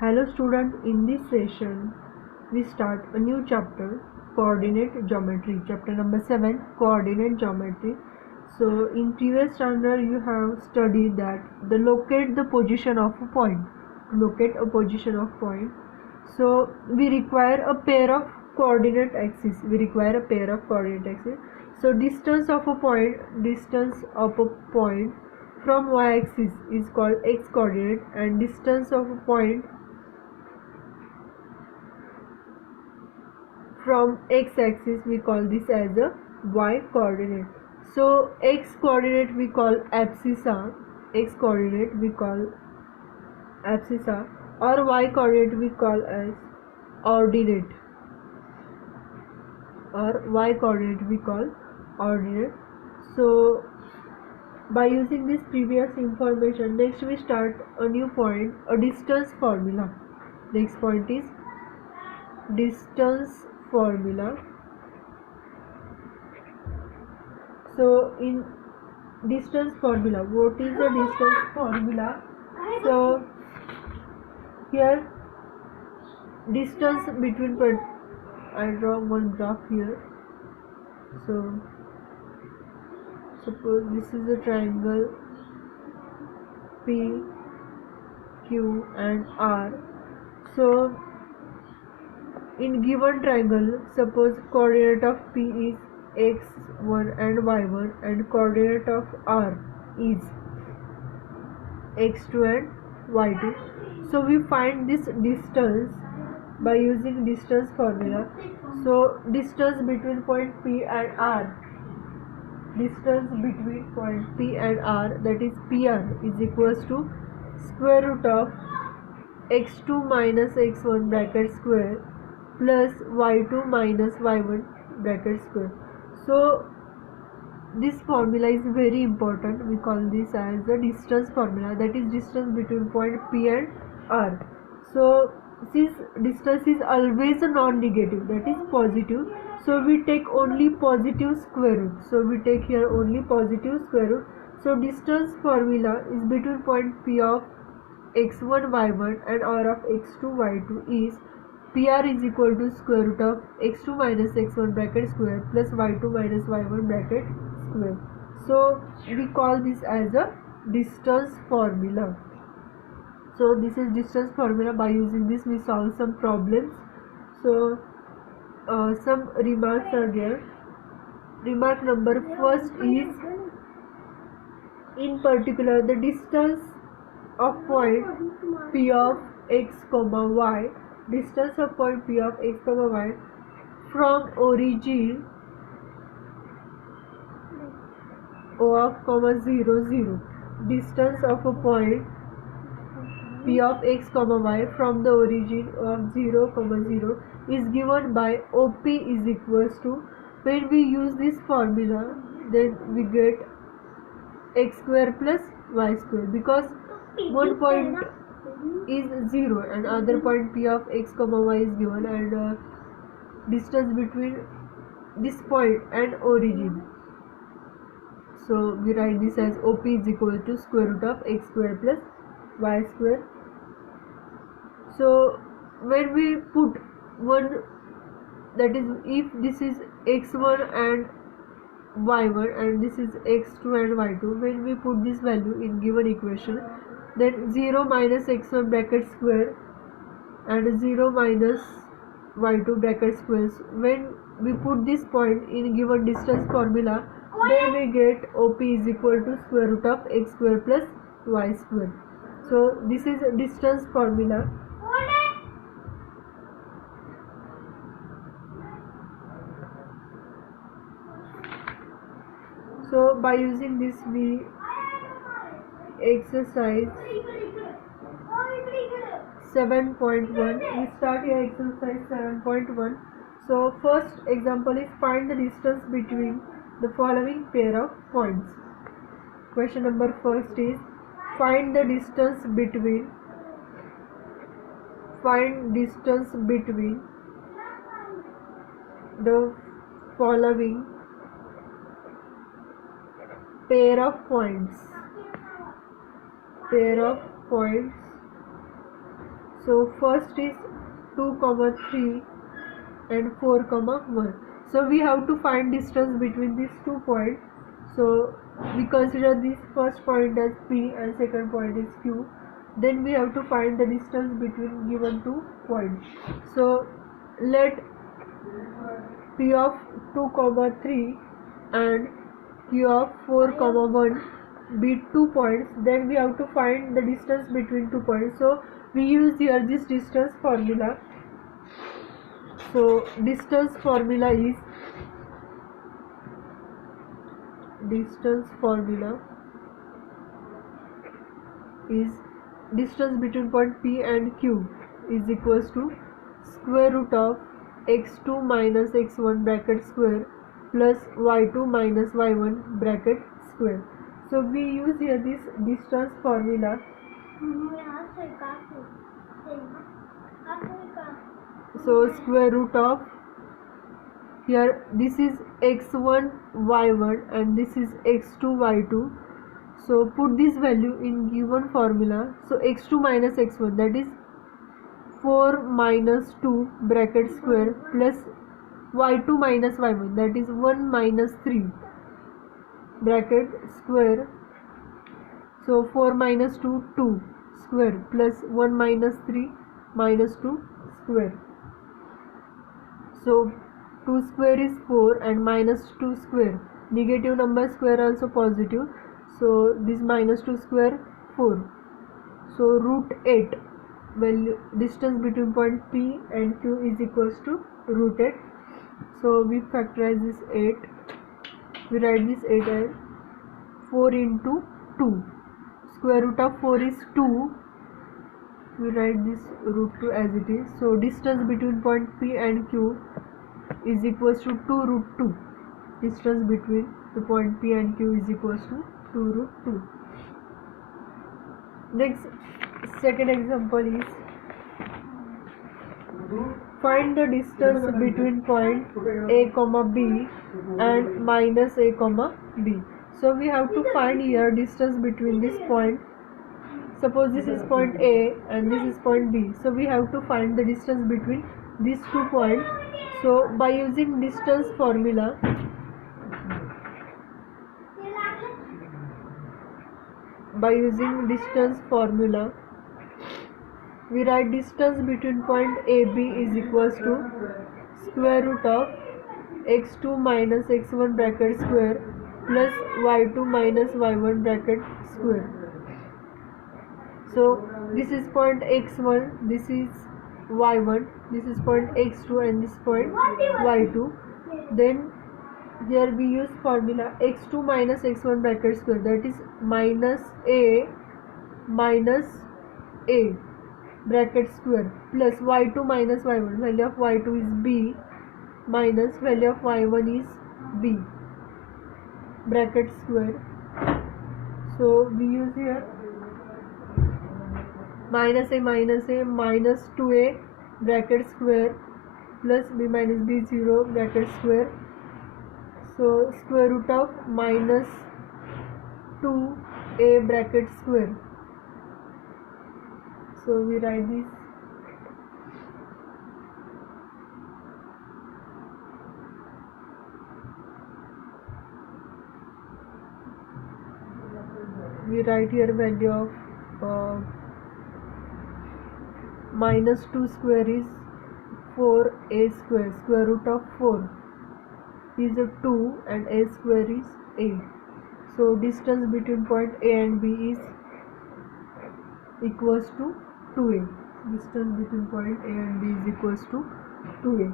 Hello student, in this session we start a new chapter, coordinate geometry, chapter number 7, coordinate geometry. So in previous standard you have studied that the locate the position of a point, locate a position of point. So we require a pair of coordinate axes, So distance of a point from y-axis is called x coordinate, and distance of a point from x-axis we call this as a y coordinate. So x coordinate we call abscissa, or y coordinate we call as ordinate, So by using this previous information, next we start a new point, a distance formula. Next point is distance formula. So in distance formula, what is the distance formula? So here distance between point, I draw one graph here. So suppose this is a triangle P, Q and R. So in given triangle, suppose coordinate of P is x1 and y1 and coordinate of R is x2 and y2. So we find this distance by using distance formula. So distance between point P and R, that is PR, is equals to square root of x2 minus x1 bracket square plus y2 minus y1 bracket square. So this formula is very important. We call this as the distance formula, that is distance between point P and R. So since distance is always a non-negative, that is positive, so we take only positive square root. So we take here only positive square root. So distance formula is between point P of x1 y1 and R of x2 y2 is PR is equal to square root of x2 minus x1 bracket square plus y2 minus y1 bracket square. So we call this as a distance formula. So this is distance formula. By using this we solve some problems. So some remarks are there. Remark number first is, in particular, the distance of point P of x comma y, from origin O of comma 0 0. Distance of a point P of x comma y from the origin of 0 comma 0 is given by OP is equals to, when we use this formula, then we get x square plus y square, because one point is 0 and other point P of x comma y is given, and distance between this point and origin. So we write this as OP is equal to square root of x square plus y square. So when we put one, that is if this is x1 and y1 and this is x2 and y2, when we put this value in given equation, then 0 minus x1 bracket square and 0 minus y2 bracket squares, when we put this point in given distance formula, then we get OP is equal to square root of x square plus y square. So this is a distance formula. So by using this we exercise 7.1. We start here exercise 7.1. So first example is, find the distance between the following pair of points. Question number first is, find distance between the following pair of points. So first is 2 comma 3 and 4 comma 1. So we have to find distance between these 2 points. So we consider this first point as P and second point is Q. Then we have to find the distance between given 2 points. So let P of 2 comma 3 and Q of 4 comma 1 be 2 points. Then we have to find the distance between 2 points. So we use here this distance formula. So distance formula is distance between point P and Q is equals to square root of x2 minus x1 bracket square plus y2 minus y1 bracket square. So we use here this distance formula. So square root of, here this is x1 y1 and this is x2 y2. So put this value in given formula. So x2 minus x1, that is 4 minus 2 bracket square plus y2 minus y1, that is 1 minus 3 bracket square. So 4 minus 2 2 square plus 1 minus 3 minus 2 square. So 2 square is 4 and minus 2 square, negative number square also positive. So this minus 2 square 4. So root 8, value distance between point P and Q is equals to root 8. So we factorize this 8. We write this 8 as 4 into 2. Square root of 4 is 2. We write this root 2 as it is. So distance between point P and Q is equals to 2 root 2. Distance between the point P and Q is equals to 2 root 2. Next, second example is find the distance between point A comma B and minus A comma B. So we have to find here distance between this point. Suppose this is point A and this is point B. So we have to find the distance between these 2 points. So by using distance formula, we write distance between point AB is equals to square root of x2 minus x1 bracket square plus y2 minus y1 bracket square. So this is point x1, this is y1, this is point x2 and this point y2. Then here we use formula x2 minus x1 bracket square, that is minus a bracket square plus y2 minus y1, value of y2 is b minus value of y1 is b bracket square. So we use here minus a minus 2a bracket square plus b minus b 0 bracket square. So square root of minus 2a bracket square. So we write this. We write here value of minus 2 square is 4a square. Square root of 4 is a 2 and a square is 8. So distance between point A and B is equals to 2a. Distance between point A and B is equals to 2a.